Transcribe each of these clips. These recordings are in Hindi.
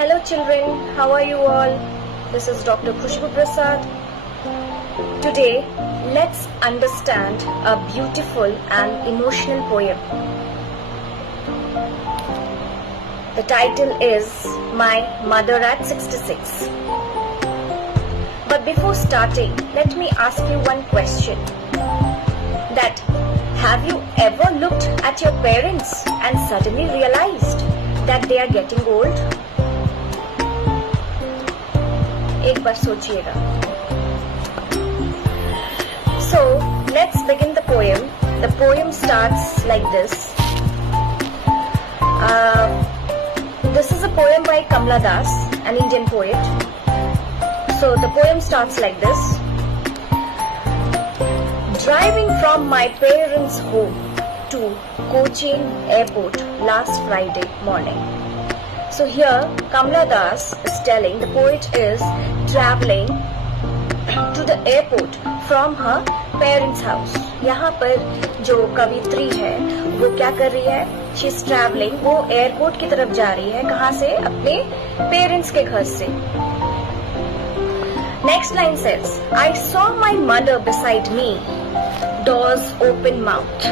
Hello children, how are you all? This is Dr. Khushbu Prasad. Today, let's understand a beautiful and emotional poem. The title is My Mother at 66. But before starting, let me ask you one question. That have you ever looked at your parents and suddenly realized that they are getting old? एक बार सोचिएगा. So let's begin the poem. The poem starts like this. This is a poem by Kamla Das, an Indian poet. So the poem starts like this. Driving from my parents' home to Cochin Airport last Friday morning. So here Kamla Das is telling, the poet is traveling to the airport from her parents' house. यहाँ पर जो कवित्री है वो क्या कर रही है? She is traveling, वो एयरपोर्ट की तरफ जा रही है. कहाँ से? अपने पेरेंट्स के घर से. Next line says, I saw my mother beside me, doors open mouth.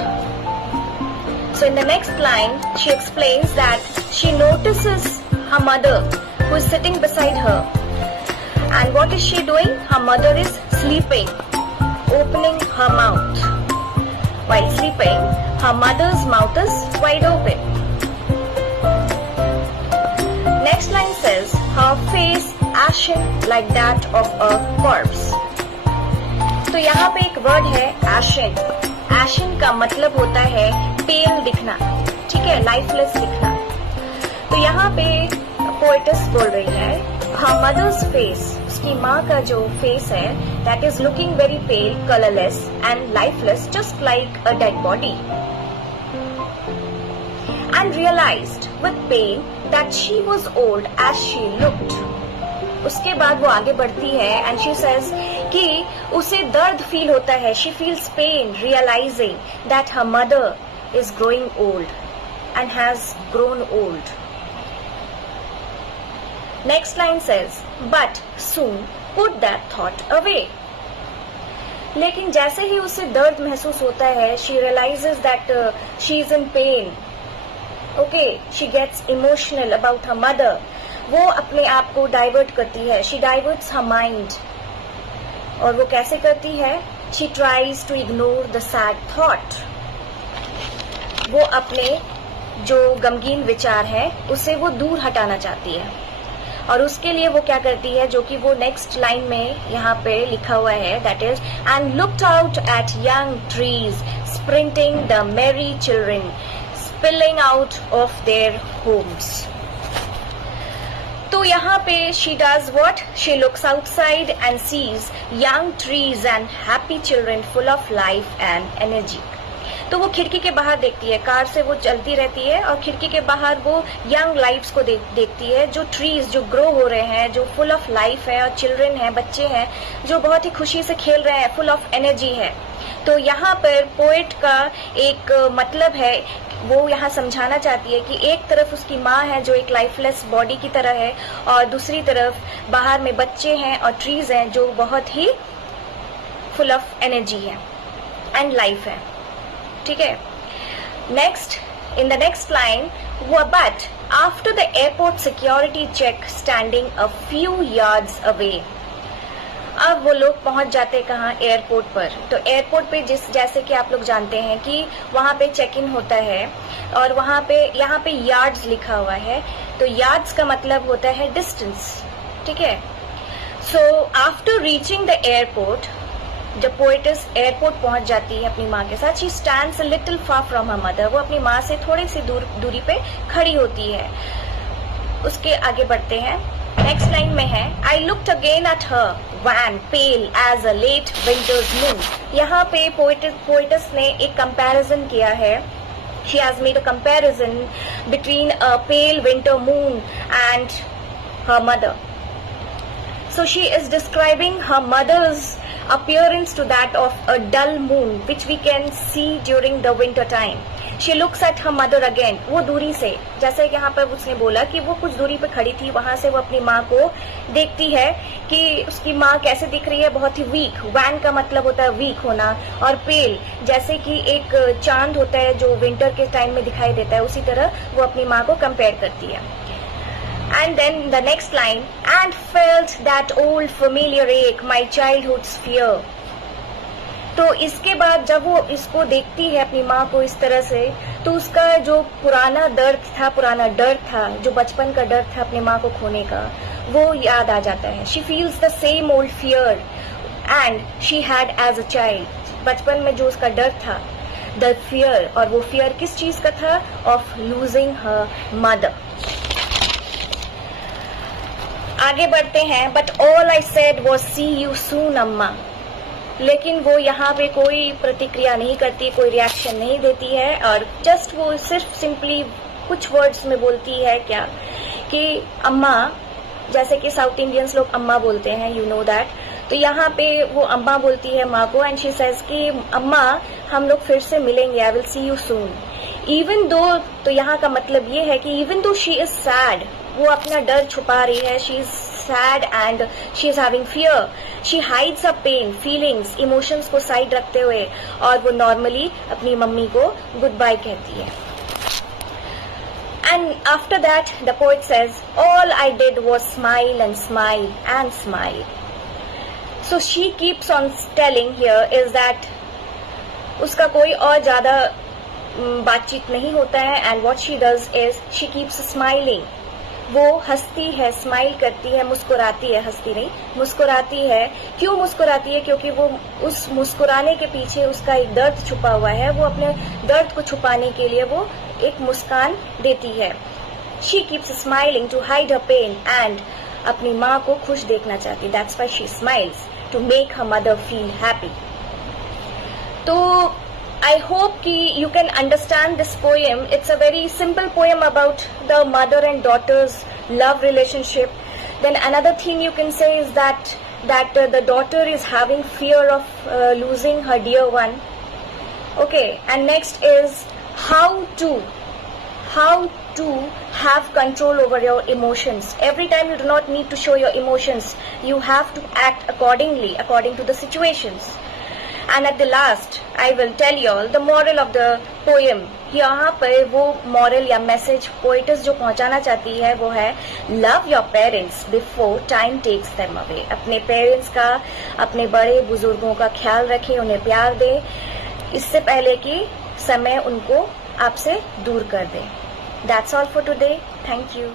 So in the next line, she explains that she notices her mother who is sitting beside her. And what is she doing? Her mother is sleeping, opening her mouth. While sleeping, her mother's mouth is wide open. Next line says, her face ashen like that of a corpse. तो यहाँ पे एक वर्ड है ashen. Ashen का मतलब होता है पेल दिखना, ठीक है, लाइफलेस दिखना. तो यहाँ पे पोएटिस बोल रही है, her mother's face, उसकी माँ का जो फेस है, that is looking very pale, colorless and lifeless, just like a dead body. And realized with pain that she was old as she looked. उसके बाद वो आगे बढ़ती है and she says कि उसे दर्द फील होता है. She feels pain realizing that her mother is growing old and has grown old. Next line says, but soon put that thought away. लेकिन जैसे ही उसे दर्द महसूस होता है, she realizes that she is in pain. Okay, she gets emotional about her mother. वो अपने आप को डाइवर्ट करती है. She diverts her mind. और वो कैसे करती है? She tries to ignore the sad thought. वो अपने जो गमगीन विचार है उसे वो दूर हटाना चाहती है. और उसके लिए वो क्या करती है, जो कि वो नेक्स्ट लाइन में यहाँ पे लिखा हुआ है, that is and looked out at young trees sprinting the merry children spilling out of their homes. तो यहाँ पे she does what? She looks outside and sees young trees and happy children full of life and energy. तो वो खिड़की के बाहर देखती है, कार से वो चलती रहती है और खिड़की के बाहर वो यंग लाइफ्स को देखती है, जो ट्रीज जो ग्रो हो रहे हैं, जो फुल ऑफ लाइफ है, और चिल्ड्रन हैं, बच्चे हैं जो बहुत ही खुशी से खेल रहे हैं, फुल ऑफ एनर्जी है. तो यहाँ पर पोएट का एक मतलब है, वो यहाँ समझाना चाहती है कि एक तरफ उसकी माँ है जो एक लाइफलेस बॉडी की तरह है, और दूसरी तरफ बाहर में बच्चे हैं और ट्रीज हैं जो बहुत ही फुल ऑफ एनर्जी है एंड लाइफ है. ठीक है. Next, in the next line, but after the airport security check standing a few yards away. अब वो लोग पहुंच जाते हैं कहाँ? एयरपोर्ट पर. तो एयरपोर्ट पे जैसे कि आप लोग जानते हैं कि वहां पे चेक इन होता है और वहां पे यहाँ पे यार्ड्स लिखा हुआ है. तो यार्ड्स का मतलब होता है डिस्टेंस. ठीक है. So after reaching the airport, जब पोएटिस एयरपोर्ट पहुंच जाती है अपनी माँ के साथ, she stands a little far from her mother. वो अपनी माँ से थोड़ी सी दूरी पे खड़ी होती है. उसके आगे बढ़ते हैं. नेक्स्ट लाइन में है, I looked again at her wan pale as a late winter's moon. यहाँ पे पोएटिस ने एक कंपैरिजन किया है. She has made a comparison between a pale winter moon and her mother. So she is describing her mother's appearance to that of a dull moon which we can see during the winter time. She looks at her mother again, वो दूरी से, जैसे यहाँ पर उसने बोला कि वो कुछ दूरी पे खड़ी थी, वहां से वो अपनी माँ को देखती है कि उसकी माँ कैसे दिख रही है, बहुत ही वीक। वैन का मतलब होता है वीक होना, और पेल जैसे कि एक चांद होता है जो विंटर के टाइम में दिखाई देता है, उसी तरह वो अपनी माँ को कंपेयर करती है। And then the next line, and felt that old familiar ache, my childhood's fear. तो इसके बाद जब वो इसको देखती है अपनी माँ को इस तरह से, तो उसका जो पुराना दर्द था, पुराना डर था, जो बचपन का डर था अपनी माँ को खोने का, वो याद आ जाता है। She feels the same old fear and she had as a child. बचपन में जो उसका डर था, the fear, और वो fear किस चीज का था? Of losing her mother. आगे बढ़ते हैं। But all I said was see you soon amma, लेकिन वो यहाँ पे कोई प्रतिक्रिया नहीं करती, कोई रिएक्शन नहीं देती है, और जस्ट वो सिर्फ सिंपली कुछ वर्ड्स में बोलती है क्या कि अम्मा, जैसे कि साउथ इंडियंस लोग अम्मा बोलते हैं, यू नो दैट। तो यहाँ पे वो अम्मा बोलती है माँ को, एंड शी सेज कि अम्मा हम लोग फिर से मिलेंगे, I will see you soon. Even though, तो यहाँ का मतलब ये है कि even though she is sad, वो अपना डर छुपा रही है, she is sad and she is having fear, she hides a pain, feelings, emotions को साइड रखते हुए, और वो नॉर्मली अपनी मम्मी को गुड बाय कहती है। And after that, the poet says, all I did was smile and smile and smile. So she keeps on telling here is that उसका कोई और ज्यादा बातचीत नहीं होता है, and what she does is she keeps smiling. वो हंसती है, स्माइल करती है, मुस्कुराती है, हंसती नहीं, मुस्कुराती है। क्यों मुस्कुराती है? क्योंकि वो उस मुस्कुराने के पीछे उसका एक दर्द छुपा हुआ है, वो अपने दर्द को छुपाने के लिए वो एक मुस्कान देती है। She keeps smiling to hide her pain, and अपनी माँ को खुश देखना चाहती, that's why she smiles to make her mother feel happy. तो I hope कि you can understand this poem. It's a very simple poem about the mother and daughter's love relationship. Then another thing you can say is that the daughter is having fear of losing her dear one. Okay, and next is how to have control over your emotions. Every time you do not need to show your emotions. You have to act accordingly, according to the situations. And at the last, I will tell you all the moral of the poem. यहाँ पर वो moral या message poetess जो पहुँचाना चाहती है वो है love your parents before time takes them away. अपने parents का, अपने बड़े बुजुर्गों का ख्याल रखें, उन्हें प्यार दें, इससे पहले कि समय उनको आपसे दूर कर दे। That's all for today. Thank you.